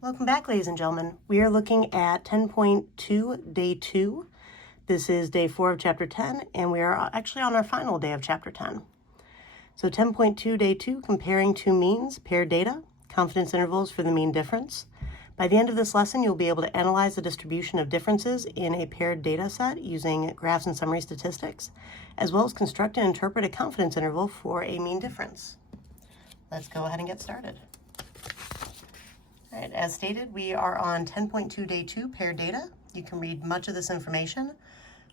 Welcome back, ladies and gentlemen. We are looking at 10.2, day 2. This is day 4 of chapter 10, and we are actually on our final day of chapter 10. So 10.2, day 2, comparing two means, paired data, confidence intervals for the mean difference. By the end of this lesson, you'll be able to analyze the distribution of differences in a paired data set using graphs and summary statistics, as well as construct and interpret a confidence interval for a mean difference. Let's go ahead and get started. All right, as stated, we are on 10.2, day 2, paired data. You can read much of this information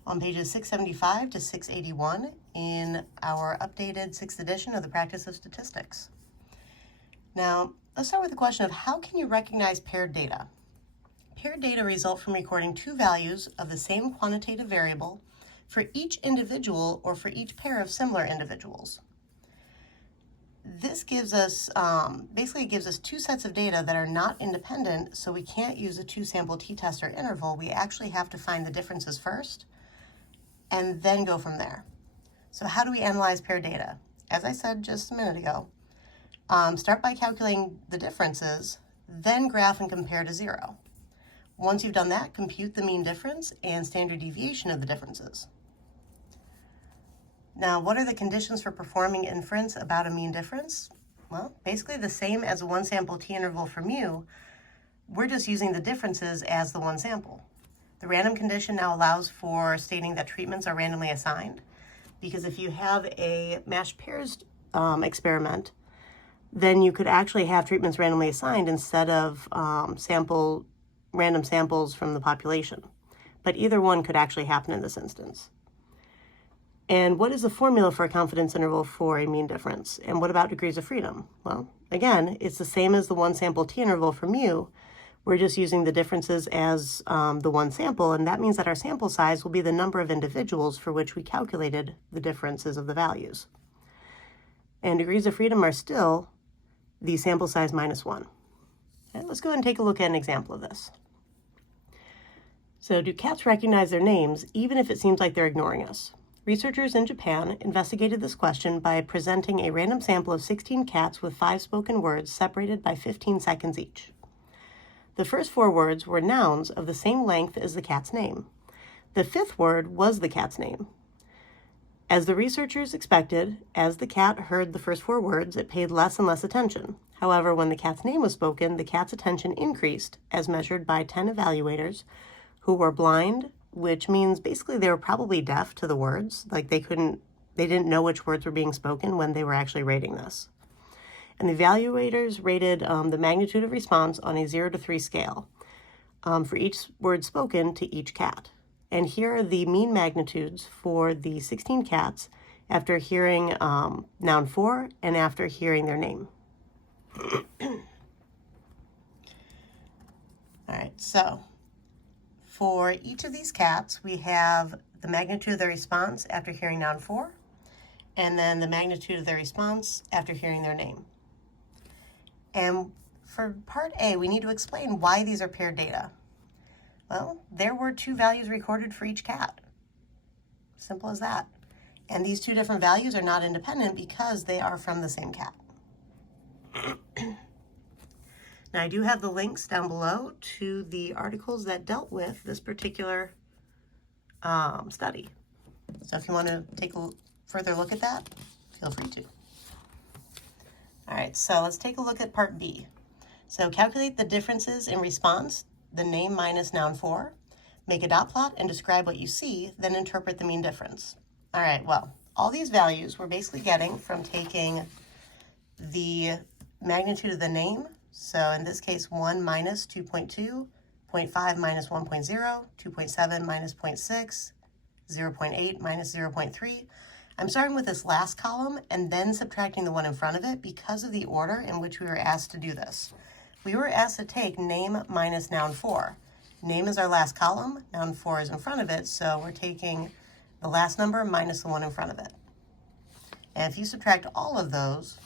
on pages 675 to 681 in our updated 6th edition of the Practice of Statistics. Now, let's start with the question of how can you recognize paired data? Paired data result from recording two values of the same quantitative variable for each individual or for each pair of similar individuals. This gives us, basically gives us two sets of data that are not independent, so we can't use a two-sample t-test or interval. We actually have to find the differences first and then go from there. So how do we analyze paired data? As I said just a minute ago, start by calculating the differences, then graph and compare to 0. Once you've done that, compute the mean difference and standard deviation of the differences. Now, what are the conditions for performing inference about a mean difference? Well, basically the same as a one-sample t-interval for mu. We're just using the differences as the one sample. The random condition now allows for stating that treatments are randomly assigned, because if you have a matched pairs experiment, then you could actually have treatments randomly assigned instead of random samples from the population. But either one could actually happen in this instance. And what is the formula for a confidence interval for a mean difference? And what about degrees of freedom? Well, again, it's the same as the one sample t-interval for mu. We're just using the differences as the one sample, and that means that our sample size will be the number of individuals for which we calculated the differences of the values. And degrees of freedom are still the sample size minus 1. Okay, let's go ahead and take a look at an example of this. So, do cats recognize their names even if it seems like they're ignoring us? Researchers in Japan investigated this question by presenting a random sample of 16 cats with 5 spoken words separated by 15 seconds each. The first 4 words were nouns of the same length as the cat's name. The 5th word was the cat's name. As the researchers expected, as the cat heard the first 4 words, it paid less and less attention. However, when the cat's name was spoken, the cat's attention increased, as measured by 10 evaluators who were blind, which means basically they were probably deaf to the words, like they didn't know which words were being spoken when they were actually rating this. And the evaluators rated the magnitude of response on a 0 to 3 scale for each word spoken to each cat. And here are the mean magnitudes for the 16 cats after hearing noun 4 and after hearing their name. All right, so for each of these cats, we have the magnitude of their response after hearing noun 4, and then the magnitude of their response after hearing their name. And for part A, we need to explain why these are paired data. Well, there were 2 values recorded for each cat. Simple as that. And these 2 different values are not independent because they are from the same cat. Now, I do have the links down below to the articles that dealt with this particular study. So if you want to take a further look at that, feel free to. All right, so let's take a look at part B. So calculate the differences in response, the name minus noun 4, make a dot plot and describe what you see, then interpret the mean difference. All right, well, all these values we're basically getting from taking the magnitude of the name. So in this case, 1 minus 2.2, 0.5 minus 1.0, 2.7 minus 0.6, 0.8 minus 0.3. I'm starting with this last column and then subtracting the one in front of it because of the order in which we were asked to do this. We were asked to take name minus noun 4. Name is our last column, noun 4 is in front of it, so we're taking the last number minus the one in front of it. And if you subtract all of those,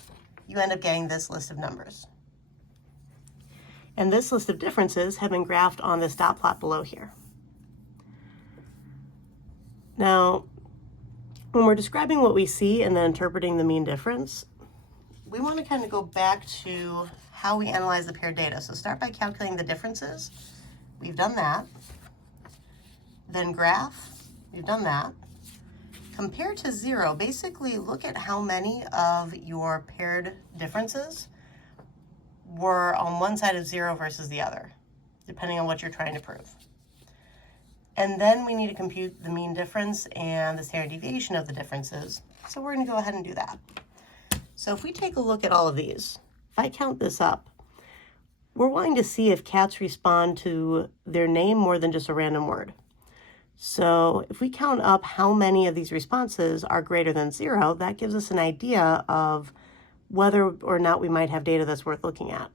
you end up getting this list of numbers. And this list of differences have been graphed on this dot plot below here. Now, when we're describing what we see and then interpreting the mean difference, we want to kind of go back to how we analyze the paired data. So start by calculating the differences. We've done that. Then graph, we've done that. Compare to 0, basically look at how many of your paired differences were on one side of 0 versus the other, depending on what you're trying to prove. And then we need to compute the mean difference and the standard deviation of the differences. So we're going to go ahead and do that. So if we take a look at all of these, if I count this up, we're wanting to see if cats respond to their name more than just a random word. So if we count up how many of these responses are greater than 0, that gives us an idea of whether or not we might have data that's worth looking at.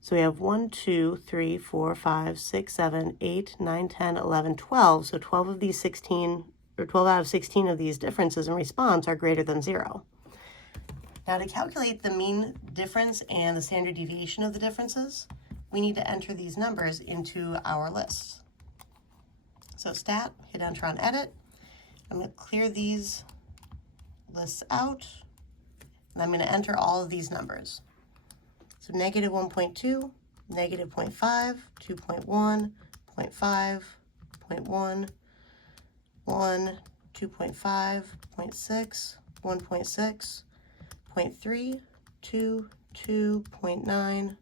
So we have 1, 2, 3, 4, 5, 6, 7, 8, 9, 10, 11, 12. So 12 of these 16, or 12 out of 16 of these differences in response are greater than 0. Now to calculate the mean difference and the standard deviation of the differences, we need to enter these numbers into our lists. So stat, hit enter on edit. I'm going to clear these lists out, and I'm going to enter all of these numbers. So negative 1.2, negative 0.5, 2.1, 0.5, 0.1, 1, 2.5, 0.6, 1.6, 0.3, 2, 2.9,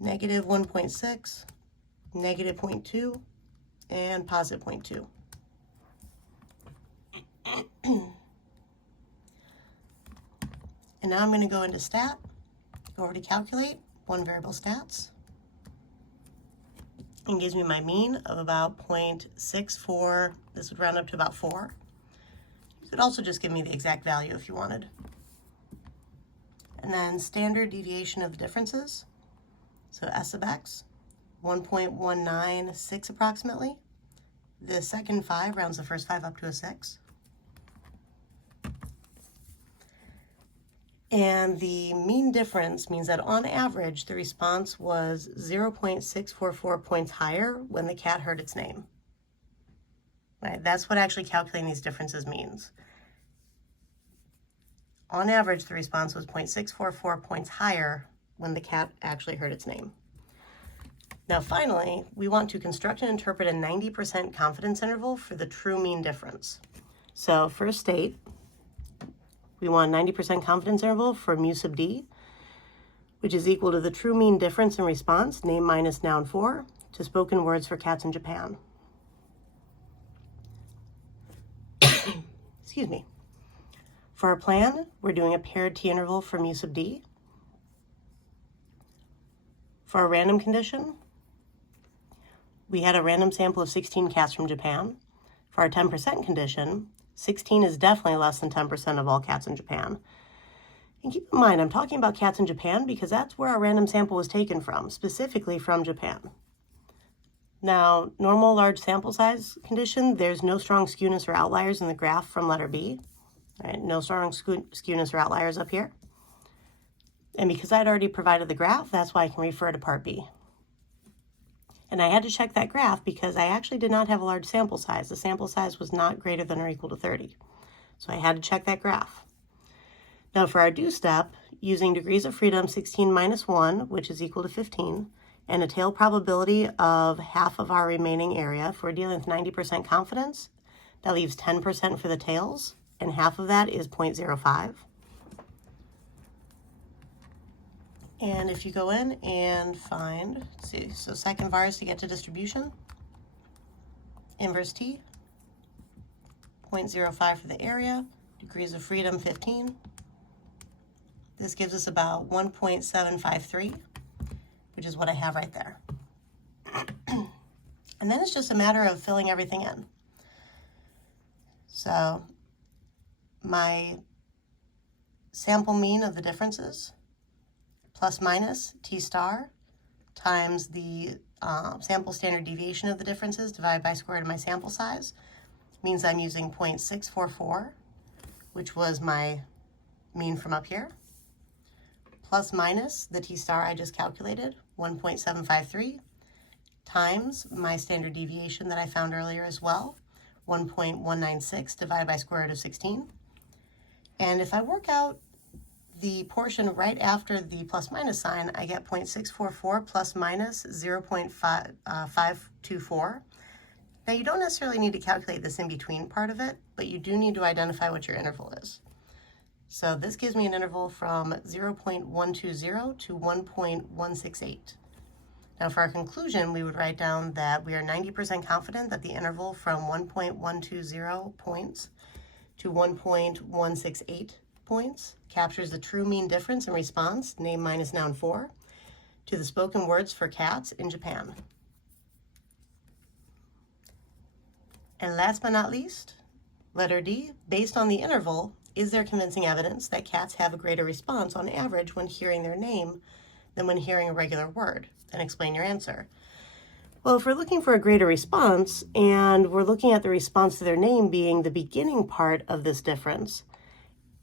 negative 1.6, negative 0.2, and positive 0.2. And now I'm going to go into stat, go over to calculate, one variable stats, and gives me my mean of about 0.64. This would round up to about 4. You could also just give me the exact value if you wanted. And then standard deviation of the differences. So S of x, 1.196 approximately. The second 5 rounds the first 5 up to a 6. And the mean difference means that on average, the response was 0.644 points higher when the cat heard its name. Right? That's what actually calculating these differences means. On average, the response was 0.644 points higher when the cat actually heard its name. Now finally, we want to construct and interpret a 90% confidence interval for the true mean difference. So first state, we want a 90% confidence interval for mu sub d, which is equal to the true mean difference in response, name minus noun 4, to spoken words for cats in Japan. Excuse me. For our plan, we're doing a paired t-interval for mu sub d. For a random condition, we had a random sample of 16 cats from Japan. For our 10% condition, 16 is definitely less than 10% of all cats in Japan. And keep in mind, I'm talking about cats in Japan because that's where our random sample was taken from, specifically from Japan. Now, normal large sample size condition, there's no strong skewness or outliers in the graph from letter B. Right? No strong skewness or outliers up here. And because I'd already provided the graph, that's why I can refer to part B. And I had to check that graph because I actually did not have a large sample size. The sample size was not greater than or equal to 30. So I had to check that graph. Now for our do step, using degrees of freedom 16 minus 1, which is equal to 15, and a tail probability of half of our remaining area, if we're dealing with 90% confidence, that leaves 10% for the tails, and half of that is 0.05. And if you go in and find, let's see, so second virus to get to distribution, inverse t, 0.05 for the area, degrees of freedom 15. This gives us about 1.753, which is what I have right there. And then it's just a matter of filling everything in. So my sample mean of the differences, plus minus t star times the sample standard deviation of the differences divided by square root of my sample size means I'm using 0.644, which was my mean from up here, plus minus the t star I just calculated, 1.753, times my standard deviation that I found earlier as well, 1.196 divided by square root of 16. And if I work out the portion right after the plus minus sign, I get 0.644 plus minus 0.524. Now you don't necessarily need to calculate this in between part of it, but you do need to identify what your interval is. So this gives me an interval from 0.120 to 1.168. Now for our conclusion, we would write down that we are 90% confident that the interval from 1.120 points to 1.168 points captures the true mean difference in response, name minus noun 4, to the spoken words for cats in Japan. And last but not least, letter D, based on the interval, is there convincing evidence that cats have a greater response on average when hearing their name than when hearing a regular word? And explain your answer. Well, if we're looking for a greater response, and we're looking at the response to their name being the beginning part of this difference,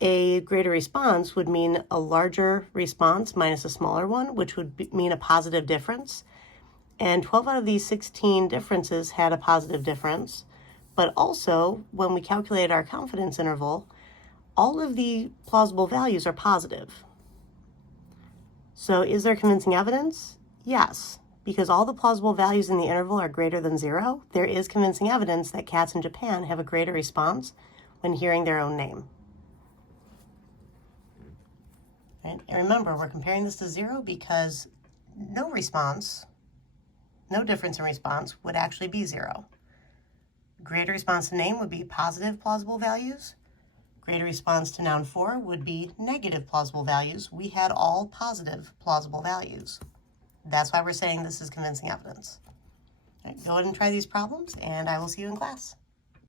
a greater response would mean a larger response minus a smaller one, which would mean a positive difference. And 12 out of these 16 differences had a positive difference. But also, when we calculate our confidence interval, all of the plausible values are positive. So is there convincing evidence? Yes, because all the plausible values in the interval are greater than 0, there is convincing evidence that cats in Japan have a greater response when hearing their own name. Right? And remember, we're comparing this to 0 because no difference in response would actually be 0. Greater response to name would be positive plausible values. Greater response to noun 4 would be negative plausible values. We had all positive plausible values. That's why we're saying this is convincing evidence. Right, go ahead and try these problems, and I will see you in class.